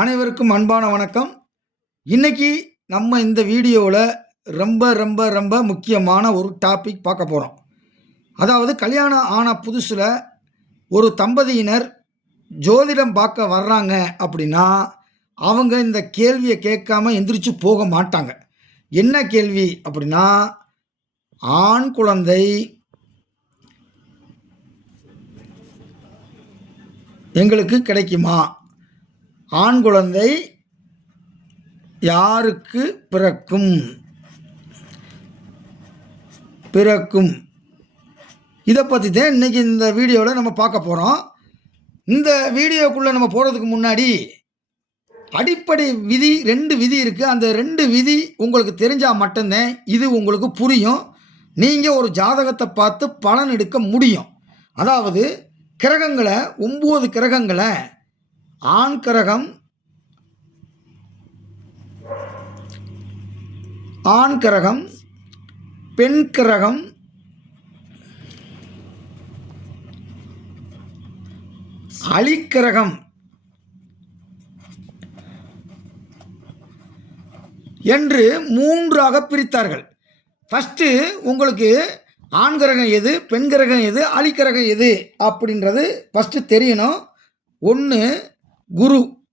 அனைவருக்கும் அன்பான வணக்கம். இன்னைக்கு நம்ம இந்த வீடியோவில் ரொம்ப ரொம்ப ரொம்ப முக்கியமான ஒரு டாபிக் பார்க்க போகிறோம் அதாவது கல்யாணம் ஆன புதுசில் ஒரு தம்பதியினர் ஜோதிடம் பார்க்க வர்றாங்க அப்படின்னா அவங்க இந்த கேள்வியை கேட்காம எந்திரிச்சு போக மாட்டாங்க. என்ன கேள்வி அப்படின்னா ஆண் குழந்தை எங்களுக்கு கிடைக்குமா? ஆண் குழந்தை யாருக்கு பிறக்கும்? பிறக்கும். இதை பற்றி தான் இன்றைக்கி இந்த வீடியோவில் நம்ம பார்க்க போகிறோம் இந்த வீடியோக்குள்ளே நம்ம போகிறதுக்கு முன்னாடி அடிப்படை விதி ரெண்டு விதி இருக்குது அந்த ரெண்டு விதி உங்களுக்கு தெரிஞ்சால் மட்டும்தான் இது உங்களுக்கு புரியும். நீங்கள் ஒரு ஜாதகத்தை பார்த்து பலன் எடுக்க முடியும். அதாவது கிரகங்களை ஒம்பது கிரகங்களை ஆண் கிரகம் ஆண் கிரகம் பெண் கிரகம் அலிக்கிரகம் என்று மூன்றாக பிரித்தார்கள். ஃபஸ்ட்டு உங்களுக்கு ஆண் கிரகம் எது பெண் கிரகம் எது அலிக்கிரகம் எது அப்படின்றது ஃபஸ்ட்டு தெரியணும். ஒன்று குரு.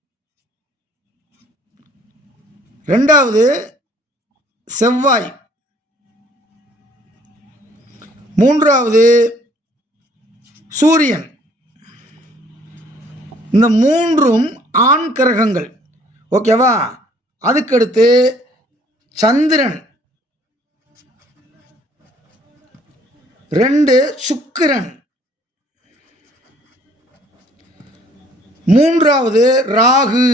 ரெண்டாவது செவ்வாய். மூன்றாவது சூரியன். இந்த மூன்றும் ஆண் கிரகங்கள். ஓகேவா? அதுக்கடுத்து சந்திரன். ரெண்டு சுக்கிரன். மூன்றாவது ராகு.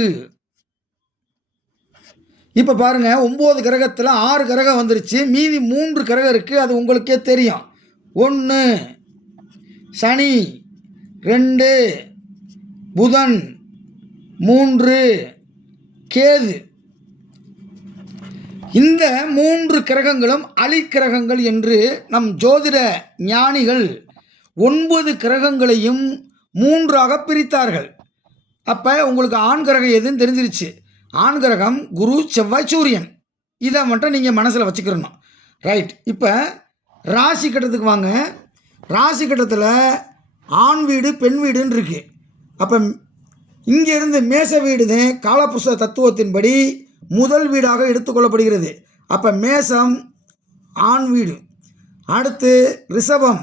இப்போ பாருங்க ஒம்பது கிரகத்தில் ஆறு கிரகம் வந்துருச்சு. மீதி மூன்று கிரகம் இருக்குது அது உங்களுக்கே தெரியும். ஒன்று சனி ரெண்டு புதன் மூன்று கேது. இந்த மூன்று கிரகங்களும் அலிக்கிரகங்கள் என்று நம் ஜோதிட ஞானிகள் ஒன்பது கிரகங்களையும் மூன்றாக பிரித்தார்கள். அப்போ உங்களுக்கு ஆண் கிரகம் எதுன்னு தெரிஞ்சிருச்சு. ஆண் கிரகம் குரு செவ்வாய் சூரியன். இதை மட்டும் நீங்கள் மனசில் வச்சுக்கிறணும். ரைட் இப்போ ராசி கட்டத்துக்கு வாங்க. ராசி கட்டத்தில் ஆண் வீடு பெண் வீடுன்னு இருக்குது அப்போ இங்கேருந்து மேச வீடு தான் காலபுஸ்த தத்துவத்தின்படி முதல் வீடாக எடுத்துக்கொள்ளப்படுகிறது. அப்போ மேசம் ஆண் வீடு. அடுத்து ரிஷபம்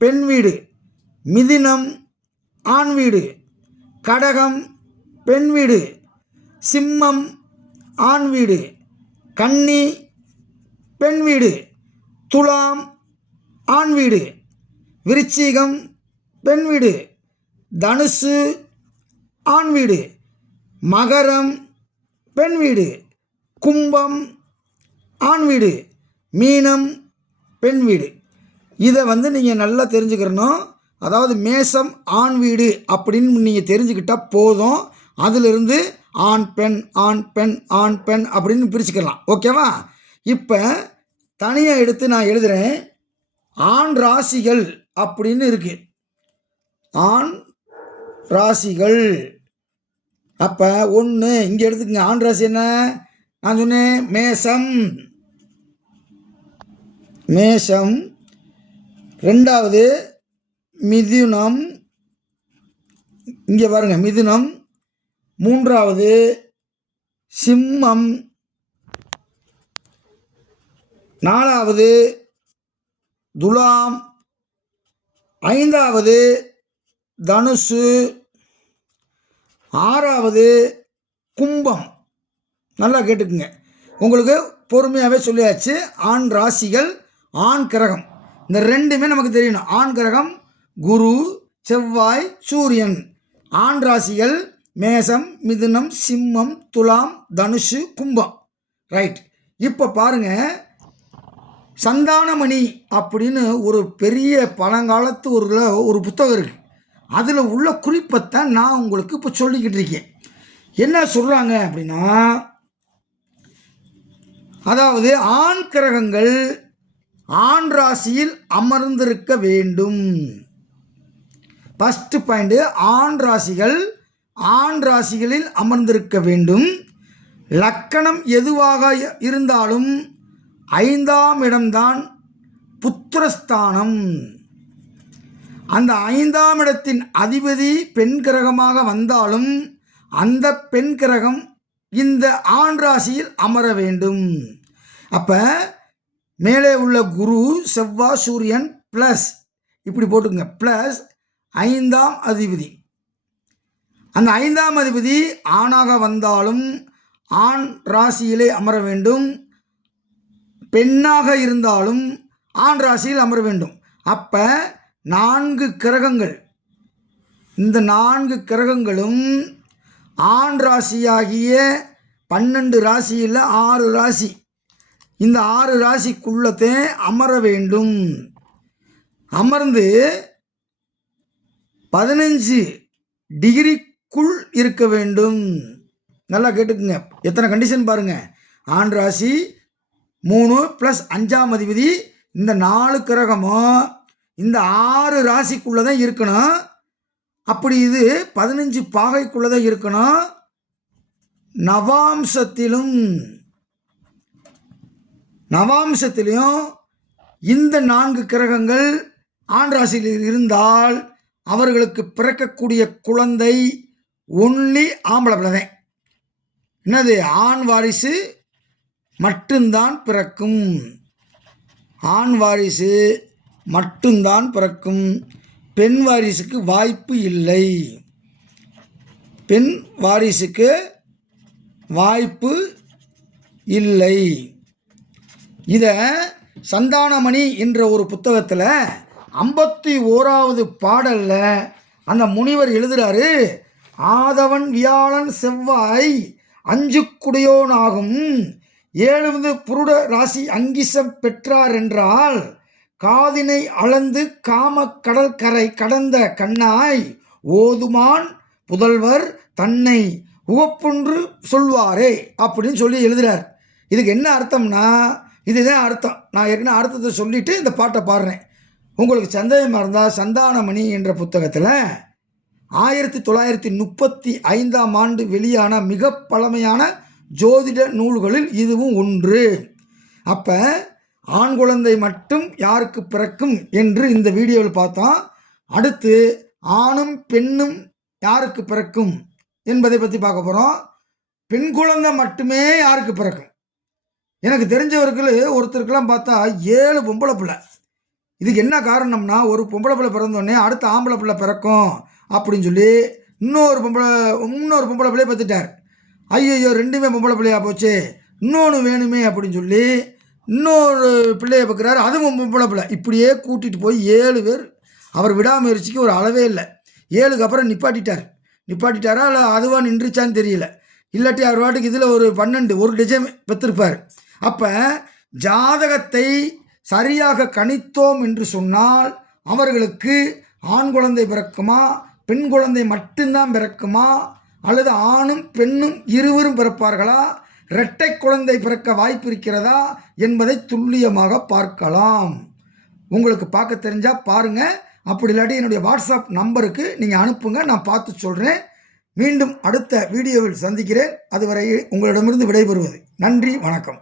பெண் வீடு. மிதினம் ஆண் வீடு. கடகம் பெண் வீடு சிம்மம் ஆண் வீடு கன்னி பெண் வீடு துலாம் ஆண் வீடு விருச்சிகம் பெண் வீடு தனுசு ஆண் வீடு மகரம் பெண் வீடு கும்பம் ஆண் வீடு மீனம் பெண் வீடு. இதை வந்து நீங்கள் நல்லா தெரிஞ்சுக்கிறணும். அதாவது மேசம் ஆண் வீடு அப்படின்னு நீங்கள் தெரிஞ்சுக்கிட்டால் போதும். அதிலிருந்து ஆண் பெண் ஆண் பெண் ஆண் பெண் அப்படின்னு பிரிச்சுக்கலாம். ஓகேவா? இப்போ தனியாக எடுத்து நான் எழுதுகிறேன் ஆண் ராசிகள் அப்படின்னு இருக்குது ஆண் ராசிகள். அப்போ ஒன்று இங்கே எடுத்துக்கங்க. ஆண் ராசி என்ன? நான் சொன்னேன் மேசம். மேஷம் ரெண்டாவது மிதுனம் இங்கே பாருங்கள் மிதுனம் மூன்றாவது சிம்மம் நாலாவது துலாம் ஐந்தாவது தனுசு ஆறாவது கும்பம். நல்லா கேட்டுக்குங்க. உங்களுக்கு பொறுமையாகவே சொல்லியாச்சு. ஆண் ராசிகள் ஆண் கிரகம். இந்த ரெண்டுமே நமக்கு தெரியணும். ஆண் கிரகம் குரு செவ்வாய் சூரியன். ஆண் ராசிகள் மேசம் மிதுனம் சிம்மம் துலாம் தனுஷு கும்பம். ரைட் இப்போ பாருங்க. சந்தானமணி அப்படின்னு ஒரு பெரிய பழங்காலத்து ஒரு ஒரு புத்தகம் இருக்குது அதில் உள்ள குறிப்பைத்தான் நான் உங்களுக்கு இப்போ சொல்லிக்கிட்டு இருக்கேன். என்ன சொல்கிறாங்க அப்படின்னா அதாவது ஆண் கிரகங்கள் ஆண் ராசியில் அமர்ந்திருக்க வேண்டும். ஃபஸ்ட்டு பாயிண்ட்டு ஆண் ராசிகள் ஆண் ராசிகளில் அமர்ந்திருக்க வேண்டும். லக்கணம் எதுவாக இருந்தாலும் ஐந்தாம் இடம்தான் புத்திரஸ்தானம். அந்த ஐந்தாம் இடத்தின் அதிபதி பெண் கிரகமாக வந்தாலும் அந்த பெண் கிரகம் இந்த ஆண் ராசியில் அமர வேண்டும். அப்போ மேலே உள்ள குரு செவ்வாய் சூரியன் ப்ளஸ் இப்படி போட்டுங்க ப்ளஸ் ஐந்தாம் அதிபதி. அந்த ஐந்தாம் அதிபதி ஆணாக வந்தாலும் ஆண் ராசியிலே அமர வேண்டும். பெண்ணாக இருந்தாலும் ஆண் ராசியில் அமர வேண்டும். அப்போ நான்கு கிரகங்கள். இந்த நான்கு கிரகங்களும் ஆண் ராசியாகிய பன்னெண்டு ராசியில் ஆறு ராசி. இந்த ஆறு ராசிக்குள்ளத்தே அமர வேண்டும். அமர்ந்து பதினஞ்சு டிகிரிக்குள் இருக்க வேண்டும். நல்லா கேட்டுக்குங்க. எத்தனை கண்டிஷன் பாருங்க. ஆண் ராசி மூணு ப்ளஸ் அஞ்சாம் அதிபதி இந்த நாலு கிரகமும் இந்த ஆறு ராசிக்குள்ளே தான் இருக்கணும். அப்படி இது பதினஞ்சு பாகைக்குள்ளே தான் இருக்கணும். நவாம்சத்திலும் நவாம்சத்திலையும் இந்த நான்கு கிரகங்கள் ஆண் ராசியில் இருந்தால் அவர்களுக்கு பிறக்கக்கூடிய குழந்தை ஒன்லி ஆம்பளை பிள்ளை தான் என்னது? ஆண் வாரிசு மட்டும்தான் பிறக்கும். ஆண் வாரிசு மட்டும்தான் பிறக்கும். பெண் வாரிசுக்கு வாய்ப்பு இல்லை. பெண் வாரிசுக்கு வாய்ப்பு இல்லை. இதை சந்தானமணி என்ற ஒரு புத்தகத்தில் ஐம்பத்தி ஓராவது பாடலில் அந்த முனிவர் எழுதுகிறாரு ஆதவன் வியாழன் செவ்வாய் அஞ்சு குடையோனாகும் ஏழுவது புருட ராசி அங்கிசம் பெற்றார் என்றால் காதினை அளந்து காம கடற்கரை கடந்த கண்ணாய் ஓதுமான் புதல்வர் தன்னை உவப்பொன்று சொல்வாரே அப்படின்னு சொல்லி எழுதுறார். இதுக்கு என்ன அர்த்தம்னா இதுதான் அர்த்தம். நான் ஏற்கனவே அர்த்தத்தை சொல்லிட்டு இந்த பாட்டை பாடுறேன். உங்களுக்கு சந்தேகமாக இருந்தால் சந்தானமணி என்ற புத்தகத்தில் ஆயிரத்தி தொள்ளாயிரத்தி முப்பத்தி ஐந்தாம் ஆண்டு வெளியான மிக பழமையான ஜோதிட நூல்களில் இதுவும் ஒன்று. அப்போ ஆண் குழந்தை மட்டும் யாருக்கு பிறக்கும் என்று இந்த வீடியோவில் பார்த்தோம் அடுத்து ஆணும் பெண்ணும் யாருக்கு பிறக்கும் என்பதை பற்றி பார்க்க போகிறோம் பெண் குழந்தை மட்டுமே யாருக்கு பிறக்கும்? எனக்கு தெரிஞ்சவர்கள் ஒருத்தருக்கெல்லாம் பார்த்தா ஏழு பொம்பளை பிள்ளை. இதுக்கு என்ன காரணம்னா ஒரு பொம்பளை பிள்ளை பிறந்தோடனே அடுத்த ஆம்பளை பிள்ளை பிறக்கும் அப்படின்னு சொல்லி இன்னொரு பொம்பளை இன்னொரு பொம்பளை பிள்ளைய பார்த்துட்டார் ஐயோ ரெண்டுமே பொம்பளை பிள்ளையா போச்சு. இன்னொன்று வேணுமே அப்படின்னு சொல்லி இன்னொரு பிள்ளையை பார்க்குறாரு அதுவும் பொம்பளை பிள்ளை. இப்படியே கூட்டிகிட்டு போய் ஏழு பேர் அவர் விடாமுயற்சிக்கு ஒரு அளவே இல்லை. ஏழுக்கு அப்புறம் நிப்பாட்டிட்டார். நிப்பாட்டிட்டாரா இல்லை அதுவாக நின்றுச்சான்னு தெரியல. இல்லாட்டி அவர் வாட்டுக்கு இதில் ஒரு பன்னெண்டு ஒரு டிசைன் பெற்றிருப்பார் அப்போ ஜாதகத்தை சரியாக கணித்தோம் என்று சொன்னால் அவர்களுக்கு ஆண் குழந்தை பிறக்குமா பெண் குழந்தை மட்டும்தான் பிறக்குமா அல்லது ஆணும் பெண்ணும் இருவரும் பிறப்பார்களா இரட்டை குழந்தை பிறக்க வாய்ப்பு இருக்கிறதா என்பதை துல்லியமாக பார்க்கலாம். உங்களுக்கு பார்க்க தெரிஞ்சால் பாருங்கள் அப்படி இல்லாட்டி என்னுடைய வாட்ஸ்அப் நம்பருக்கு நீங்கள் அனுப்புங்க நான் பார்த்து சொல்கிறேன் மீண்டும் அடுத்த வீடியோவில் சந்திக்கிறேன். அதுவரை உங்களிடமிருந்து விடைபெறுவது நன்றி வணக்கம்.